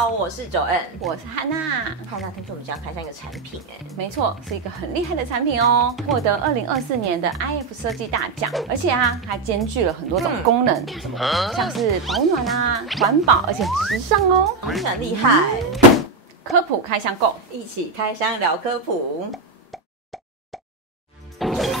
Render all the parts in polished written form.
好，我是Joanne，我是汉娜。汉娜，听说我们家开箱一个产品没错，是一个很厉害的产品哦，获得2024年的 IF 设计大奖，而且还兼具了很多种功能，像是保暖环保，而且时尚哦，很厉害。科普开箱购，一起开箱聊科普。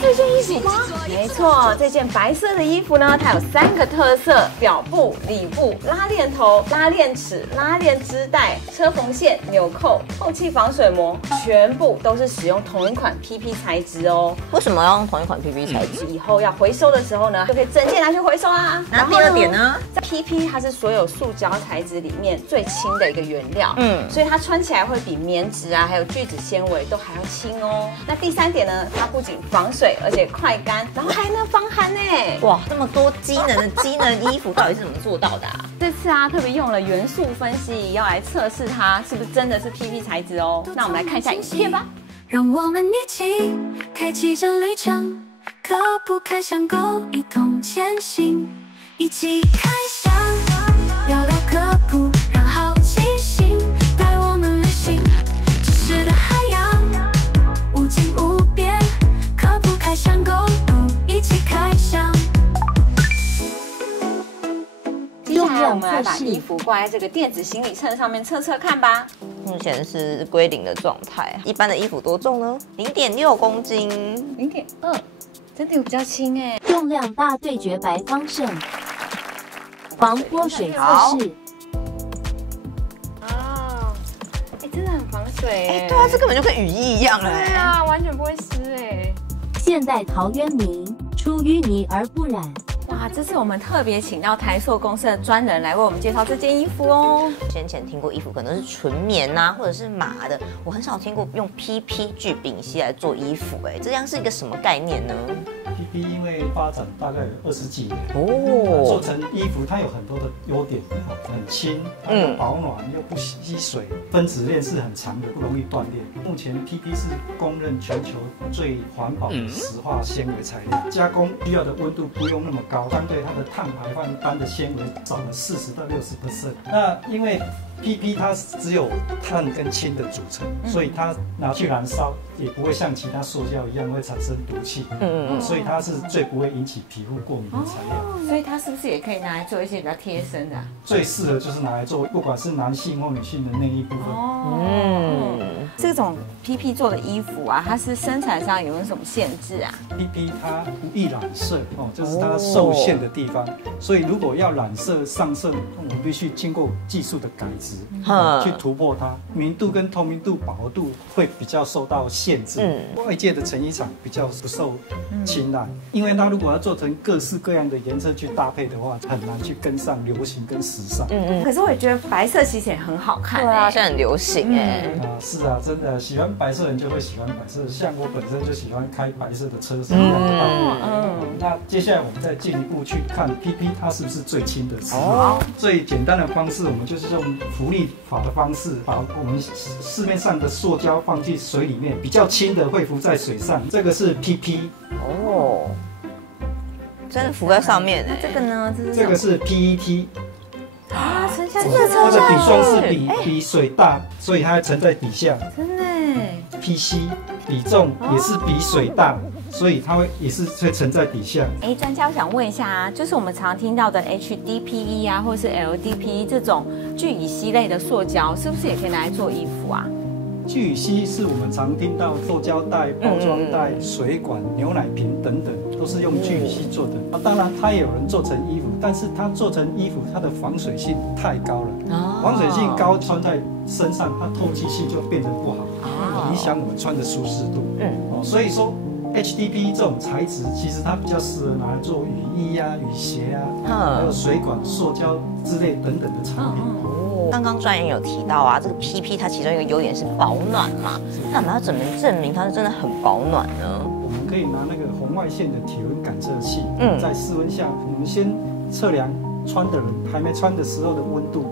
这件衣服吗？没错，这件白色的衣服呢，它有3个特色：表布、里布、拉链头、拉链齿、拉链织带、车缝线、纽扣、透气防水膜，全部都是使用同一款 PP 材质哦。为什么要用同一款 PP 材质？以后要回收的时候呢，就可以整件拿去回收啦。那第二点呢？PP 它是所有塑胶材质里面最轻的一个原料，所以它穿起来会比棉质还有聚酯纤维都还要轻哦。那第3点呢，它不仅防水，而且快干，然后还能防寒呢。哇，那么多机能衣服到底是怎么做到的啊？这次特别用了元素分析，要来测试它是不是真的是 PP 材质哦。那我们来看一下影片吧。让我们一起开启这旅程，科普开箱购，一同前行，一起开箱聊聊科普，让好奇心带我们旅行，知识的海洋无尽无边，科普开箱购，一起开箱。接下来我们来把衣服挂在这个电子行李秤上面测测看吧。目前是归零的状态。一般的衣服多重呢？0.6公斤，0.2，真的有比较轻哎。重量大对决白方胜，防泼水测试。真的很防水哎。对啊，这根本就跟雨衣一样哎。对啊，完全不会湿哎。现代陶渊明，出淤泥而不染。哇，这次我们特别请到台塑公司的专人来为我们介绍这件衣服哦。先前听过衣服可能是纯棉或者是麻的，我很少听过用 PP 聚丙烯来做衣服，这样是一个什么概念呢？PP 因为发展大概有20几年做成衣服它有很多的优点，很轻，又保暖又不吸水，分子链是很长的，不容易断裂。目前 PP 是公认全球最环保的石化纤维材料，加工需要的温度不用那么高，相对它的碳排放一般的纤维少了40到60%。那因为PP 它只有碳跟氢的组成，所以它拿去燃烧也不会像其他塑胶一样会产生毒气。所以它是最不会引起皮肤过敏的材料。所以它是不是也可以拿来做一些比较贴身的？最适合就是拿来做，不管是男性或女性的内衣部分。这种 PP 做的衣服它是生产上有没有什么限制啊？PP 它不易染色这是它受限的地方。所以如果要染色上色，我们必须经过技术的改质去突破它，明度跟透明度、饱和度会比较受到限制。外界的成衣厂比较不受青睐，因为它如果要做成各式各样的颜色去搭配的话，很难去跟上流行跟时尚。可是我也觉得白色其实也很好看。对啊，现在很流行是啊，真的喜欢白色人就会喜欢白色，像我本身就喜欢开白色的车。那接下来我们再进一步去看 PP 它是不是最轻的尺码。最简单的方式，我们就是用浮力法的方式，把我们市面上的塑胶放进水里面，比较轻的会浮在水上，这个是 PP。真的浮在上面那这个呢？这个是 PET。沉下去，它的底状是比水大，所以它会沉在底下。真的PC 比重也是比水大，所以它也是会沉在底下。专家，我想问一下就是我们常听到的 HDPE 或是 LDPE 这种聚乙烯类的塑胶，是不是也可以拿来做衣服啊？聚乙烯是我们常听到塑胶袋、包装袋、水管、牛奶瓶等等，都是用聚乙烯做的。当然，它也有人做成衣服，但是它做成衣服，它的防水性太高了。防水性高，穿在身上，它透气性就变得不好，影响我们穿的舒适度。所以说 HDPE 这种材质，其实它比较适合拿来做雨衣雨鞋还有水管、塑胶之类等等的产品。刚刚专员有提到这个 PP 它其中一个优点是保暖嘛，那我们要怎么证明它是真的很保暖呢？我们可以拿那个红外线的体温感测器，在室温下，我们先测量穿的人还没穿的时候的温度。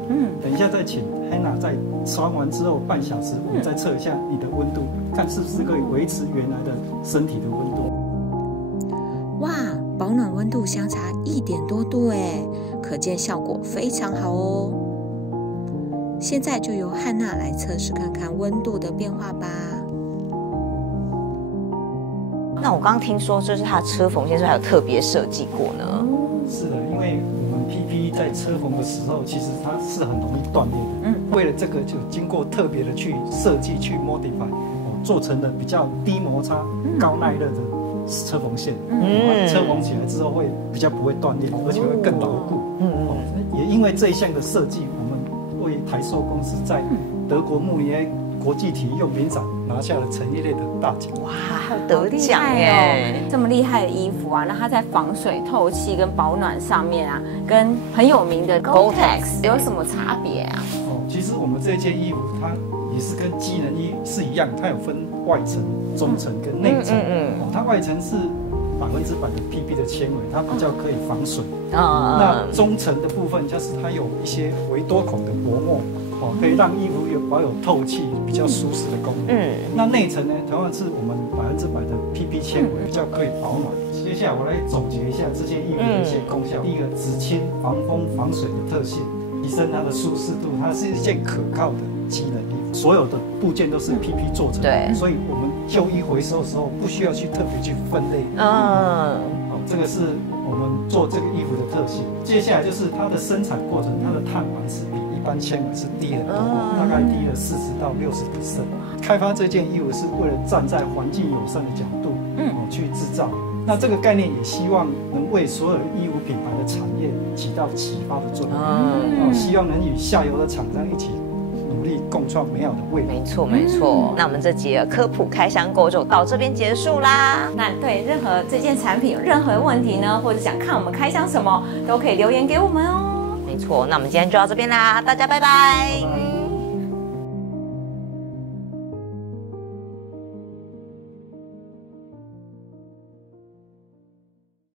等一下再请 Hannah 在穿完之后半小时，我们再测一下你的温度，看是不是可以维持原来的身体的温度。哇，保暖温度相差1点多度哎，可见效果非常好哦。现在就由汉娜来测试看看温度的变化吧。那我刚刚听说，就是它的车缝线是不是还有特别设计过呢？是的，因为我们 PP 在车缝的时候，其实它是很容易断裂的。为了这个，就经过特别的去设计、去 modify， 做成了比较低摩擦、高耐热的车缝线。车缝起来之后会比较不会断裂，而且会更牢固。也因为这一项的设计，我们为台塑公司在德国慕尼黑国际体育用品展拿下了成衣类的大奖。哇，得奖耶！这么厉害的衣服啊，那它在防水、透气跟保暖上面啊，跟很有名的 Gore-Tex 有什么差别啊？其实我们这件衣服它也是跟机能衣是一样，它有分外层、中层跟内层。它外层是100%的 PP 的纤维，它比较可以防水。那中层的部分就是它有一些微多孔的薄膜，可以让衣服保有透气、比较舒适的功能。那内层呢，同样是我们100%的 PP 纤维，比较可以保暖。接下来我来总结一下这件衣服的一些功效。第一个，止轻、防风、防水的特性，提升它的舒适度。它是一件可靠的机能衣服，所有的部件都是 PP 做成的，所以我们旧衣回收的时候不需要去特别去分类。这个是我们做这个衣服的特性。接下来就是它的生产过程，它的碳排是比一般纤维是低很多，大概低了40到60%。开发这件衣服是为了站在环境友善的角度，去制造。那这个概念也希望能为所有衣服品牌的产业起到启发的作用。希望能与下游的厂商一起努力共创美好的未来。没错没错。那我们这集的科普开箱购就到这边结束啦。那对任何这件产品有任何问题呢，或者想看我们开箱什么，都可以留言给我们哦。没错，那我们今天就到这边啦，大家拜拜。